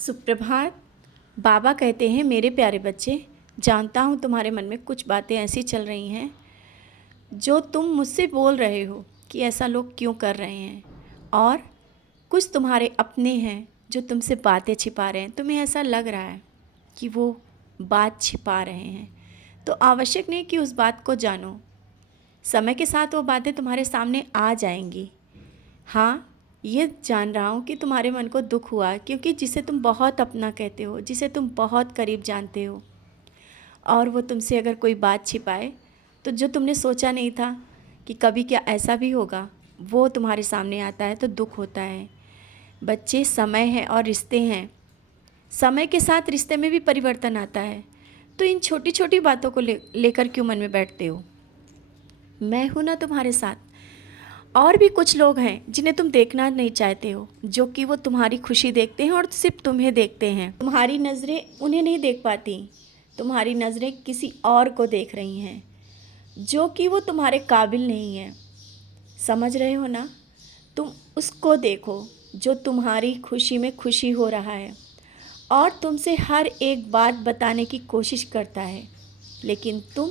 सुप्रभात। बाबा कहते हैं, मेरे प्यारे बच्चे, जानता हूँ तुम्हारे मन में कुछ बातें ऐसी चल रही हैं जो तुम मुझसे बोल रहे हो कि ऐसा लोग क्यों कर रहे हैं, और कुछ तुम्हारे अपने हैं जो तुमसे बातें छिपा रहे हैं। तुम्हें ऐसा लग रहा है कि वो बात छिपा रहे हैं, तो आवश्यक नहीं कि उस बात को जानो। समय के साथ वो बातें तुम्हारे सामने आ जाएंगी। हाँ, ये जान रहा हूँ कि तुम्हारे मन को दुख हुआ, क्योंकि जिसे तुम बहुत अपना कहते हो, जिसे तुम बहुत करीब जानते हो, और वो तुमसे अगर कोई बात छिपाए, तो जो तुमने सोचा नहीं था कि कभी क्या ऐसा भी होगा, वो तुम्हारे सामने आता है तो दुख होता है। बच्चे, समय है और रिश्ते हैं। समय के साथ रिश्ते में भी परिवर्तन आता है, तो इन छोटी छोटी बातों को लेकर क्यों मन में बैठते हो। मैं हूँ ना तुम्हारे साथ। और भी कुछ लोग हैं जिन्हें तुम देखना नहीं चाहते हो, जो कि वो तुम्हारी खुशी देखते हैं और सिर्फ तुम्हें देखते हैं। तुम्हारी नज़रें उन्हें नहीं देख पाती, तुम्हारी नज़रें किसी और को देख रही हैं, जो कि वो तुम्हारे काबिल नहीं है। समझ रहे हो ना। तुम उसको देखो जो तुम्हारी खुशी में खुशी हो रहा है और तुमसे हर एक बात बताने की कोशिश करता है, लेकिन तुम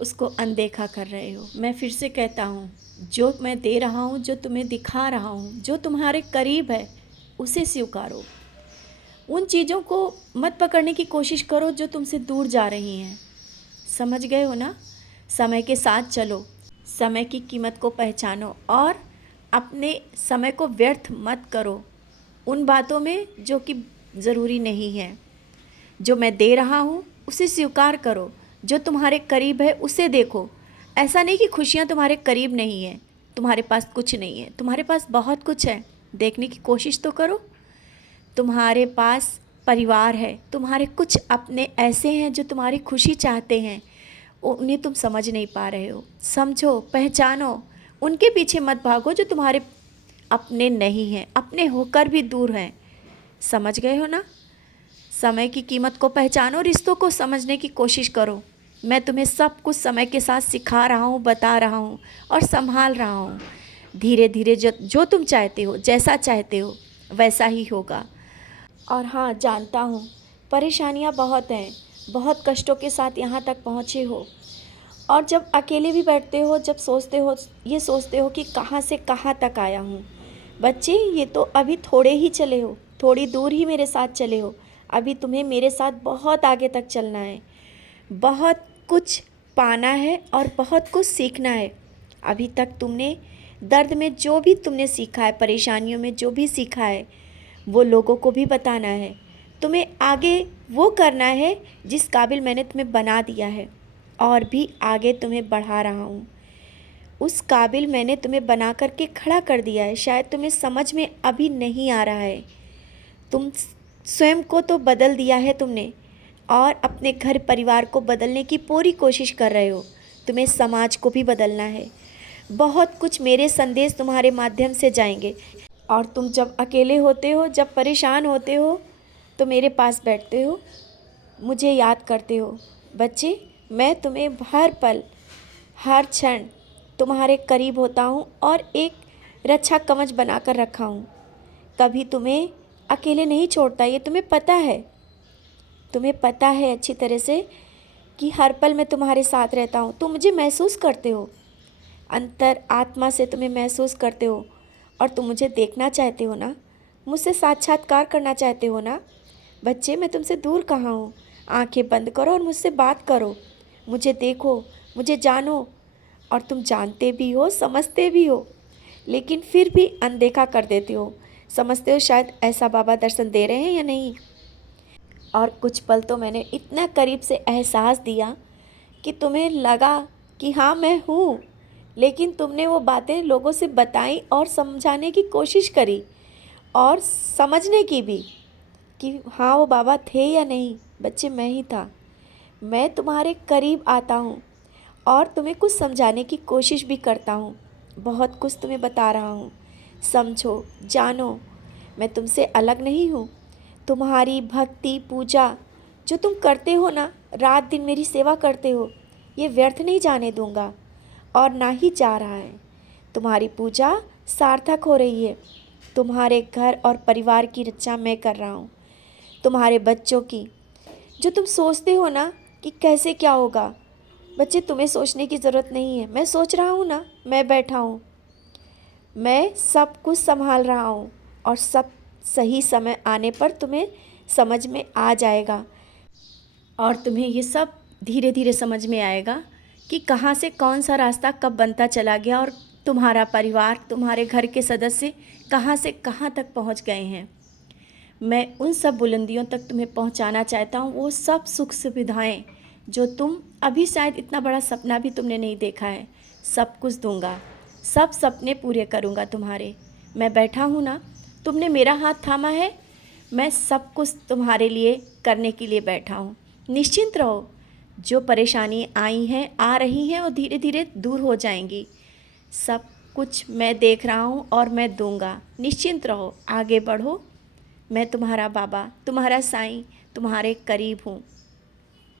उसको अनदेखा कर रहे हो। मैं फिर से कहता हूँ, जो मैं दे रहा हूँ, जो तुम्हें दिखा रहा हूँ, जो तुम्हारे करीब है, उसे स्वीकारो। उन चीज़ों को मत पकड़ने की कोशिश करो जो तुमसे दूर जा रही हैं। समझ गए हो ना। समय के साथ चलो, समय की कीमत को पहचानो और अपने समय को व्यर्थ मत करो उन बातों में जो कि ज़रूरी नहीं है। जो मैं दे रहा हूँ उसे स्वीकार करो, जो तुम्हारे करीब है उसे देखो। ऐसा नहीं कि खुशियाँ तुम्हारे करीब नहीं है, तुम्हारे पास कुछ नहीं है, तुम्हारे पास बहुत कुछ है। देखने की कोशिश तो करो। तुम्हारे पास परिवार है, तुम्हारे कुछ अपने ऐसे हैं जो तुम्हारी खुशी चाहते हैं, उन्हें तुम समझ नहीं पा रहे हो। समझो, पहचानो, उनके पीछे मत भागो जो तुम्हारे अपने नहीं हैं, अपने होकर भी दूर हैं। समझ गए हो ना। समय की कीमत को पहचानो, रिश्तों को समझने की कोशिश करो। मैं तुम्हें सब कुछ समय के साथ सिखा रहा हूँ, बता रहा हूँ और संभाल रहा हूँ। धीरे धीरे जो तुम चाहते हो, जैसा चाहते हो, वैसा ही होगा। और हाँ, जानता हूँ परेशानियाँ बहुत हैं, बहुत कष्टों के साथ यहाँ तक पहुँचे हो। और जब अकेले भी बैठते हो, जब सोचते हो, ये सोचते हो कि कहाँ से कहाँ तक आया हूँ। बच्चे, ये तो अभी थोड़े ही चले हो, थोड़ी दूर ही मेरे साथ चले हो। अभी तुम्हें मेरे साथ बहुत आगे तक चलना है, बहुत कुछ पाना है और बहुत कुछ सीखना है। अभी तक तुमने दर्द में जो भी तुमने सीखा है, परेशानियों में जो भी सीखा है, वो लोगों को भी बताना है। तुम्हें आगे वो करना है जिस काबिल मैंने तुम्हें बना दिया है, और भी आगे तुम्हें बढ़ा रहा हूँ। उस काबिल मैंने तुम्हें बना करके खड़ा कर दिया है। शायद तुम्हें समझ में अभी नहीं आ रहा है। तुम स्वयं को तो बदल दिया है तुमने, और अपने घर परिवार को बदलने की पूरी कोशिश कर रहे हो। तुम्हें समाज को भी बदलना है। बहुत कुछ मेरे संदेश तुम्हारे माध्यम से जाएंगे, और तुम जब अकेले होते हो, जब परेशान होते हो, तो मेरे पास बैठते हो, मुझे याद करते हो। बच्चे, मैं तुम्हें हर पल, हर क्षण तुम्हारे करीब होता हूँ और एक रक्षा कवच बनाकर रखा हूँ। कभी तुम्हें अकेले नहीं छोड़ता, ये तुम्हें पता है। तुम्हें पता है अच्छी तरह से कि हर पल मैं तुम्हारे साथ रहता हूँ। तुम मुझे महसूस करते हो, अंतर आत्मा से तुम्हें महसूस करते हो, और तुम मुझे देखना चाहते हो ना, मुझसे साक्षात्कार करना चाहते हो ना। बच्चे, मैं तुमसे दूर कहाँ हूँ। आंखें बंद करो और मुझसे बात करो, मुझे देखो, मुझे जानो। और तुम जानते भी हो, समझते भी हो, लेकिन फिर भी अनदेखा कर देते हो। समझते हो शायद ऐसा बाबा दर्शन दे रहे हैं या नहीं। और कुछ पल तो मैंने इतना करीब से एहसास दिया कि तुम्हें लगा कि हाँ मैं हूँ, लेकिन तुमने वो बातें लोगों से बताई और समझाने की कोशिश करी, और समझने की भी कि हाँ वो बाबा थे या नहीं। बच्चे, मैं ही था। मैं तुम्हारे करीब आता हूँ और तुम्हें कुछ समझाने की कोशिश भी करता हूँ। बहुत कुछ तुम्हें बता रहा हूँ। समझो, जानो, मैं तुमसे अलग नहीं हूँ। तुम्हारी भक्ति पूजा जो तुम करते हो ना, रात दिन मेरी सेवा करते हो, ये व्यर्थ नहीं जाने दूंगा, और ना ही जा रहा है। तुम्हारी पूजा सार्थक हो रही है। तुम्हारे घर और परिवार की रक्षा मैं कर रहा हूँ। तुम्हारे बच्चों की, जो तुम सोचते हो ना कि कैसे क्या होगा। बच्चे, तुम्हें सोचने की ज़रूरत नहीं है, मैं सोच रहा हूँ ना, मैं बैठा हूँ, मैं सब कुछ संभाल रहा हूँ और सब सही समय आने पर तुम्हें समझ में आ जाएगा और तुम्हें ये सब धीरे धीरे समझ में आएगा कि कहाँ से कौन सा रास्ता कब बनता चला गया और तुम्हारा परिवार, तुम्हारे घर के सदस्य कहाँ से कहाँ तक पहुँच गए हैं। मैं उन सब बुलंदियों तक तुम्हें पहुँचाना चाहता हूँ, वो सब सुख सुविधाएं जो तुम अभी शायद इतना बड़ा सपना भी तुमने नहीं देखा है, सब कुछ दूंगा, सब सपने पूरे करूंगा तुम्हारे। मैं बैठा हूँ ना, तुमने मेरा हाथ थामा है, मैं सब कुछ तुम्हारे लिए करने के लिए बैठा हूँ। निश्चिंत रहो, जो परेशानी आई हैं, आ रही हैं और धीरे धीरे दूर हो जाएंगी। सब कुछ मैं देख रहा हूँ और मैं दूंगा। निश्चिंत रहो, आगे बढ़ो। मैं तुम्हारा बाबा, तुम्हारा साईं, तुम्हारे करीब हूँ।